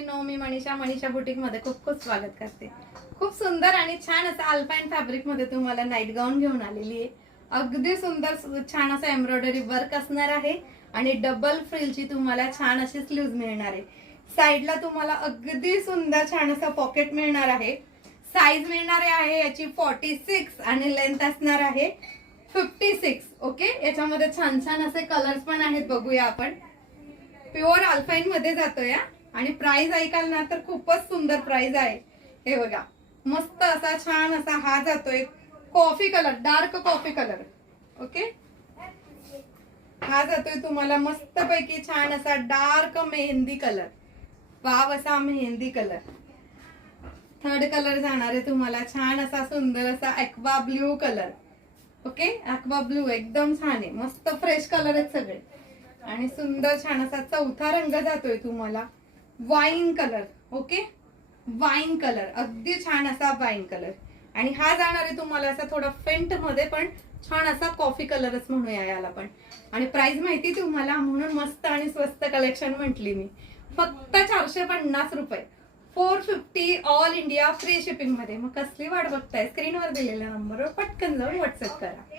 मैत्रिणींनो, मी मनीषा बुटीक मध्ये खूप खूप स्वागत करते। खूप सुंदर आणि छान असं अल्पाइन फॅब्रिक मध्ये तुम्हाला नाईट गाऊन घेऊन आलेली आहे। अगदी सुंदर छान असं एम्ब्रॉयडरी वर्क असणार आहे आणि डबल फ्रिलची तुम्हाला छान अशी स्लीव्ज मिळणार आहे। साइडला तुम्हाला अगदी सुंदर छान असं पॉकेट मिळणार आहे। साइज मिळणार आहे याची 46 आणि लेंथ असणार आहे 56। ओके, याच्यामध्ये छान छान असे कलर्स पण आहेत, बघूया आपण। प्युअर अल्पाइन मध्ये जातोय आणि प्राइस ऐकाल ना तर खूपच सुंदर प्राइस आहे। हे बघा, मस्त असा छान असा हा जातोय coffee colour, dark coffee colour. Okay, हा जातोय तुम्हाला मस्त पैकी छान असा डार्क मेहंदी कलर। वाव, असा मेहंदी कलर। थर्ड कलर जाणार आहे तुम्हाला छान असा सुंदर असा aqua blue colour. Okay, aqua blue एकदम छान आहे, मस्त फ्रेश कलर आहेत सगळे। आणि सुंदर छान असा चौथा रंग जातोय तुम्हाला wine colour. Okay, wine colour, अगदी छान असा वाईन कलर। आणि हा जाणार आहे तुम्हाला असा थोडा फेंट मध्ये पण छान असा कॉफी कलरच म्हणूया याला पण। आणि प्राइस माहिती तुम्हाला, म्हणून मस्त आणि स्वस्त कलेक्शन म्हटली मी। फक्त 450 रुपये, 450 ऑल इंडिया फ्री शिपिंग मध्ये। मग कसली वाट बघताय? स्क्रीनवर दिलेल्या नंबरवर पटकन जाऊन व्हॉट्सअप करा।